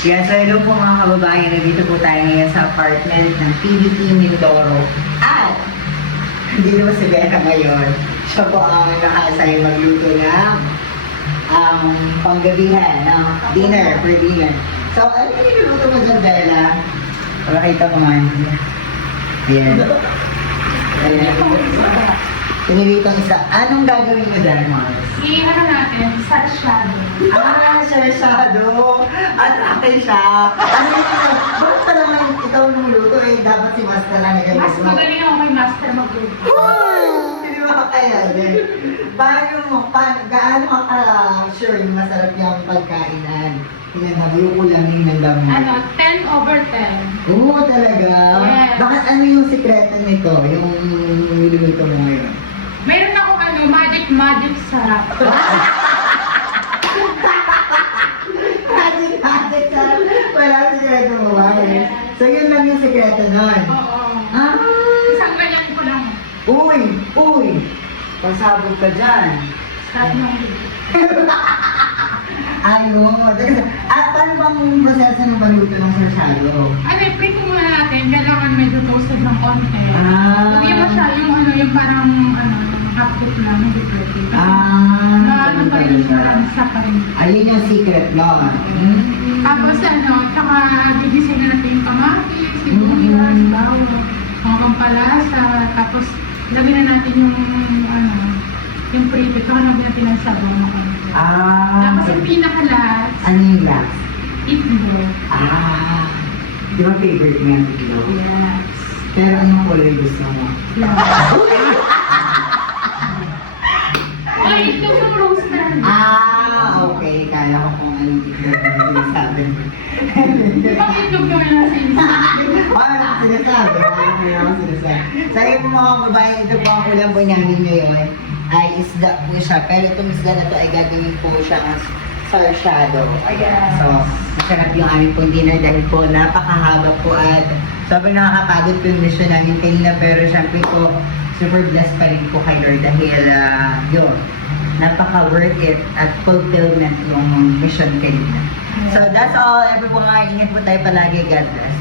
Yes, so hello po mga kababayan. Nandito po tayo ngayon sa apartment ng PBT Mindoro. At, hindi naman si Bella ngayon. Siya po ang nakaasay magluto ng panggabihan, ng dinner, for dinner. So, ano yung niluluto mo dyan, Bella? Pakita mo nga. Yan. Ayan. Pinilitong isa. Anong gagawin mo dyan, Mars? I-ano natin, sa shadow. Sir Shadow! At akin siya! Ano yun? Bakit pa naman ikaw nung luto eh? Dapat si Master na nagay Mas magaling ako may master magluto. Hindi ba kaya din? Gaano ka sure yung masarap yung pagkainan? Pinaghabi yung kulaming ng dami. Ano, 10/10. Oo, talaga? Yes. Bakit ano yung sikreto nito? Yung niluluto mo ngayon? Meron ako magic sarap. Magic sarap! Wala ang sikreto mo ba? So yun lang yung sikreto nun? Oo. Ah! Isang ganyan ko lang. Uy! Pasabog ka dyan. Sarap ng luto. Ayun. At paano bang proseso ng paluto ng Sir Shadow? Ano, i-print ko muna natin. Kailangan medyo toasted ng konti. Ah. Hindi mo siya yung parang half-cook na, hindi pretty. Ano pa rin siya sa parin. Ayun yung secret nun. Tapos tsaka gigising na natin yung kamatis, sibuyas, bawang, mga pampalasa, tapos lagyan na natin yung prito, tsaka lagyan natin ng sabaw. Tapos yung pinaka-last, Ano yung last? itlog. Di ba favorite mo yung itlog? Yes. Pero anong kulay gusto mo? Ay, itlog ng roaster. Okay. Kaya ko kung anong itlog na sinasabi mo. Pag itlog naman na sinasabi. Wala akong sinasabi. So yung mga babae, ito po ang ulam po namin ngayon ay isda po siya. Pero itong isda na to ay gagawin po siya as Sir Shadow. Ayan. So, masarap yung aming pong dinner dahil po napakahaba po at sobrang nakakapagod po yung mission namin kanina. Pero syempre po, super blessed pa rin po kay Lord dahil yun, napaka-worth it at fulfillment yung mission kanina. So that's all everyone. Ingat po tayo palagi. God bless.